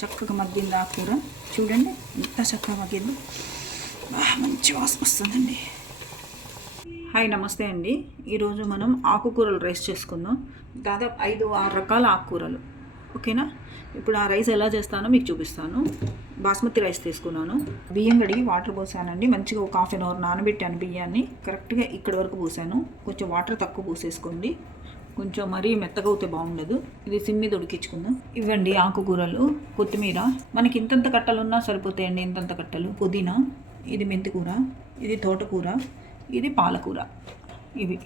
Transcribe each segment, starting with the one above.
చక్కగా మగ్గింది ఆ కూర. చూడండి ఎంత చక్కగా మగ్గింది, మంచి వాసన వస్తుందండి. హాయ్, నమస్తే అండి. ఈరోజు మనం ఆకుకూరలు రైస్ చేసుకుందాం. దాదాపు 5-6 రకాల ఆకుకూరలు, ఓకేనా? ఇప్పుడు ఆ రైస్ ఎలా చేస్తానో మీకు చూపిస్తాను. బాస్మతి రైస్ తీసుకున్నాను. బియ్యం కడిగి వాటర్ పోసానండి. మంచిగా ఒక 1/2 అవర్ నానబెట్టాను బియ్యాన్ని. కరెక్ట్గా ఇక్కడి వరకు పోసాను. కొంచెం వాటర్ తక్కువ పోసేసుకోండి, కొంచెం మరీ మెత్తగా అవుతే బాగుండదు. ఇది సిమ్ మీద ఉడికించుకుందాం. ఇవ్వండి ఆకుకూరలు, కొత్తిమీర. మనకి ఇంతంత కట్టలు ఉన్నా సరిపోతాయండి. ఇంతంత కట్టలు పుదీనా, ఇది మెంతికూర, ఇది తోటకూర, ఇది పాలకూర. ఇవి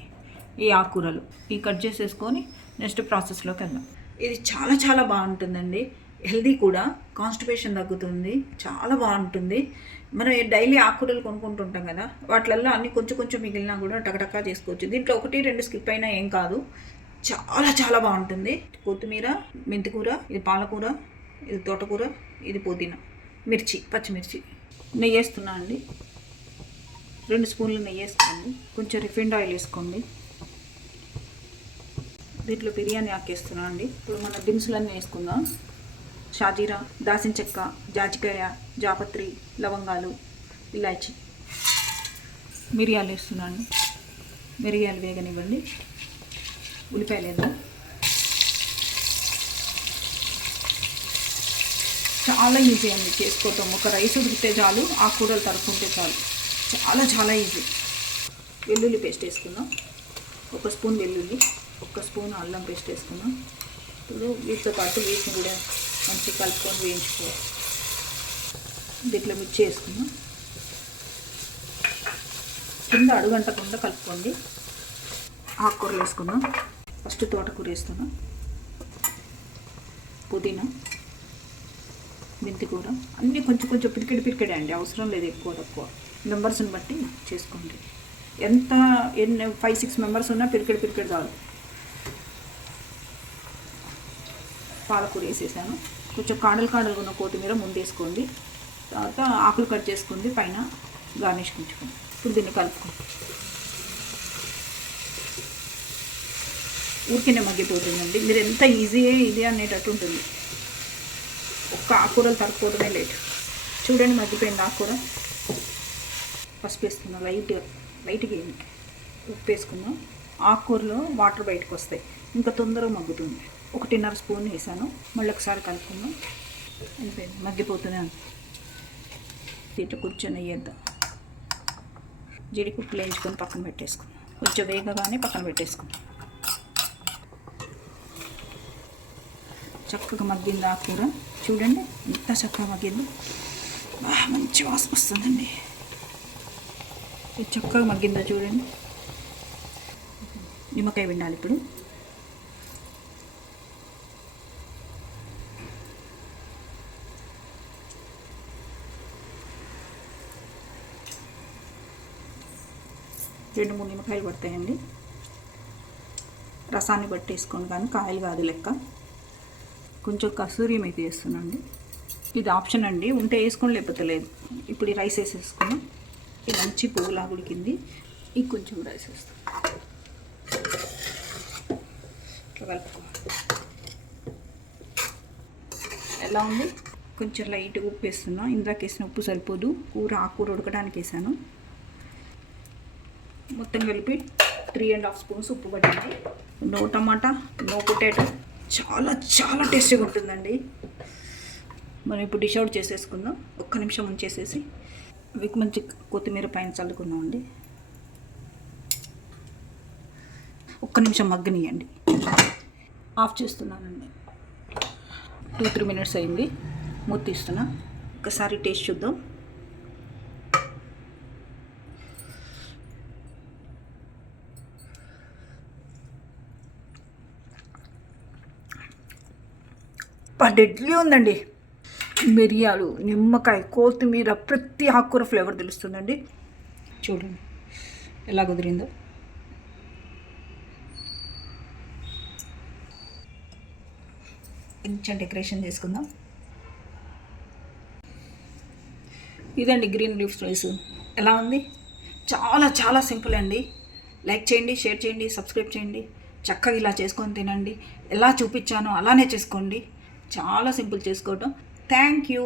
ఈ ఆకుకూరలు ఈ కట్ చేసేసుకొని నెక్స్ట్ ప్రాసెస్లోకి వెళ్దాం. ఇది చాలా చాలా బాగుంటుందండి. హెల్దీ కూడా, కాన్స్టిపేషన్ తగ్గుతుంది, చాలా బాగుంటుంది. మనం డైలీ ఆకుకూరలు కొనుక్కుంటుంటాం కదా, వాటిల్లో అన్ని కొంచెం కొంచెం మిగిలినా కూడా టకటకా చేసుకోవచ్చు. దీంట్లో 1-2 స్కిప్ అయినా ఏం కాదు. చాలా చాలా బాగుంటుంది. కొత్తిమీర, మెంతికూర, ఇది పాలకూర, ఇది తోటకూర, ఇది పుదీనా, మిర్చి, పచ్చిమిర్చి. నెయ్యి వేస్తున్నా అండి. 2 స్పూన్లు నెయ్యి వేసుకోండి. కొంచెం రిఫైండ్ ఆయిల్ వేసుకోండి. దీంట్లో బిర్యానీ ఆకేస్తున్నా అండి. ఇప్పుడు మన దినుసులన్నీ వేసుకుందాం. షాజీరా, దాల్చిన చెక్క, జాజికాయ, జాపత్రి, లవంగాలు, ఇలాచి, మిరియాలు వేస్తున్నాను. మిరియాలు వేగనివ్వండి. ఉల్లిపాయలు వేద్దాం. చాలా ఈజీ అండి చేసుకోవటం. ఒక రైస్ ఉడికితే చాలు, ఆకుకూరలు తరుపుకుంటే చాలు. చాలా చాలా ఈజీ. వెల్లుల్లి పేస్ట్ వేసుకుందాం. 1 స్పూన్ వెల్లుల్లి, 1 స్పూన్ అల్లం పేస్ట్ వేసుకుందాం. ఇప్పుడు వీటితో పాటు వీటిని కూడా మంచిగా కలుపుకొని వేయించుకోవాలి. దీంట్లో మిర్చి వేసుకుందాం. కింద అడుగంటకుండా కలుపుకోండి. ఆకుకూరలు వేసుకుందాం. ఫస్ట్ తోటకూర వేస్తున్నాం. పుదీనా, మెంతికూర, అన్నీ కొంచెం కొంచెం పిరికెడే అండి, అవసరం లేదు ఎక్కువ తక్కువ. మెంబర్స్ని బట్టి చేసుకోండి. ఎంత 5-6 మెంబర్స్ ఉన్నా పిరికెడు చాలు. పాలకూర వేసేసాను. కొంచెం కాడలు ఉన్న కొత్తిమీర ముందు వేసుకోండి. తర్వాత ఆకులు కట్ చేసుకుంది పైన గార్నిష్ ఉంచుకోండి. ఇప్పుడు దీన్ని కలుపుకోండి. ఊరికినే మగ్గిపోతుందండి. మీరు ఎంత ఈజీయే ఇది అనేటట్టు ఉంటుంది. ఒక్క ఆకుకూరలు తరుపుకోవడమే లేట్. చూడండి మగ్గిపోయింది ఆకుకూర. పసుపు వేసుకుందాం. లైట్గా వేయండి. ఉప్పు వేసుకుందాం. ఆకుకూరలో వాటర్ బయటకు వస్తాయి, ఇంకా తొందరగా మగ్గుతుంది. 1.5 స్పూన్ వేసాను. మళ్ళీ ఒకసారి కలుపుకుందాం. అయిపోయింది, మగ్గిపోతుంది. దీంట్లో కూర్చొని వేద్దాం. జీడిపప్పులు వేయించుకొని పక్కన పెట్టేసుకుందాం. కొంచెం వేగగానే పక్కన పెట్టేసుకుందాం. చక్కగా మగ్గింది ఆకుకూర. చూడండి ఎంత చక్కగా మగ్గింది, మంచి వాసన వస్తుందండి. చక్కగా మగ్గిందో చూడండి. నిమ్మకాయ పిండాలి ఇప్పుడు. రెండు 3 నిమ్మకాయలు పడతాయండి. రసాన్ని బట్టి వేసుకోండి, కానీ కాయలు కాదు లెక్క. కొంచెం కసూరి మేతి వేస్తున్నాండి. ఇది ఆప్షన్ అండి, ఉంటే వేసుకోండి, లేకపోతే లేదు. ఇప్పుడు ఈ రైస్ వేసేసుకున్నాం. ఇది మంచి పువ్వులా ఉడికింది. ఇది కొంచెం కూడా వేసేస్తాం. ఇట్లా కలుపుకోవాలి. ఎలా ఉంది? కొంచెం లైట్ ఉప్పు వేస్తున్నా. ఇందాక వేసిన ఉప్పు సరిపోదు, ఆకుకూర ఉడకడానికి వేసాను. మొత్తం కలిపి 3.5 స్పూన్స్ ఉప్పు పట్టింది. నో టమాటా, నో పొటాటో, చాలా చాలా టేస్టీగా ఉంటుందండి. మనం ఇప్పుడు డిష్ అవుట్ చేసేసుకుందాం. 1 నిమిషం ఉంచేసేసి వీక్ మంచి కొత్తిమీర పైన చల్లుకుందాం అండి. 1 నిమిషం మగ్గనియండి. ఆఫ్ చేస్తున్నానండి. 2-3 మినిట్స్ అయింది. మూత తీస్తున్నా. ఒకసారి టేస్ట్ చూద్దాం. డెడ్లీ ఉందండి. మిరియాలు, నిమ్మకాయ, కొత్తిమీర, ప్రతి ఆకుకూర ఫ్లేవర్ తెలుస్తుందండి. చూడండి ఎలా కుదిరిందో. కొంచెం డెకరేషన్ చేసుకుందాం. ఇదండి గ్రీన్ లీఫ్ రైస్. ఎలా ఉంది? చాలా చాలా సింపుల్ అండి. లైక్ చేయండి, షేర్ చేయండి, సబ్స్క్రైబ్ చేయండి. చక్కగా ఇలా చేసుకొని తినండి. ఎలా చూపించానో అలానే చేసుకోండి. చాలా సింపుల్ చేసుకోవటం. Thank you.